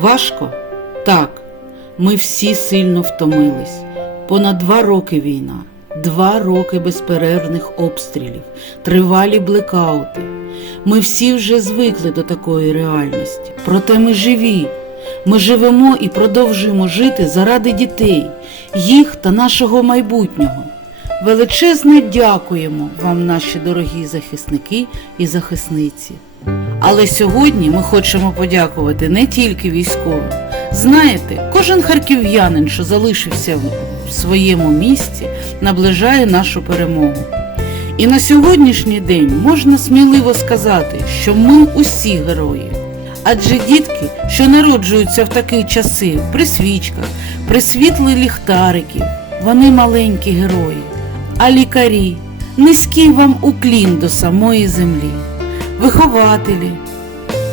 Важко? Так. Ми всі сильно втомились. Понад два роки війна, два роки безперервних обстрілів, тривалі блекаути. Ми всі вже звикли до такої реальності. Проте ми живі. Ми живемо і продовжуємо жити заради дітей, їх та нашого майбутнього. Величезне дякуємо вам, наші дорогі захисники і захисниці. Але сьогодні ми хочемо подякувати не тільки військовим. Знаєте, кожен харків'янин, що залишився в своєму місті, наближає нашу перемогу. І на сьогоднішній день можна сміливо сказати, що ми усі герої. Адже дітки, що народжуються в такі часи при свічках, при світлі ліхтариків, вони маленькі герої. А лікарі, низький вам уклін до самої землі, вихователі,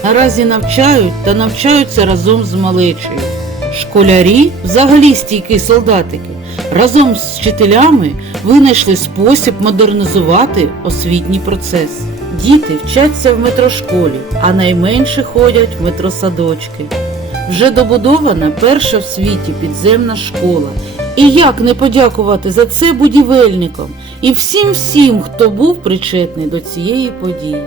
наразі навчають та навчаються разом з малечею. Школярі, взагалі стійкі солдатики, разом з вчителями винайшли спосіб модернізувати освітній процес. Діти вчаться в метрошколі, а найменше ходять в метросадочки. Вже добудована перша в світі підземна школа. І як не подякувати за це будівельникам і всім всім, хто був причетний до цієї події.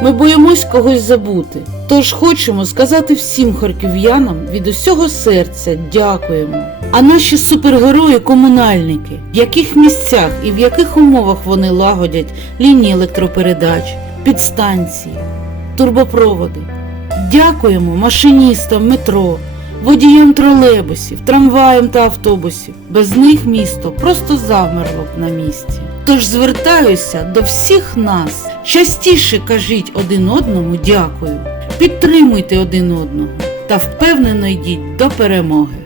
Ми боїмось когось забути, тож хочемо сказати всім харків'янам від усього серця дякуємо. А наші супергерої-комунальники, в яких місцях і в яких умовах вони лагодять лінії електропередач, підстанції, турбопроводи. Дякуємо машиністам метро, водіям тролейбусів, трамваям та автобусів. Без них місто просто завмерло б на місці. Тож звертаюся до всіх нас. Частіше кажіть один одному дякую, підтримуйте один одного та впевнено йдіть до перемоги.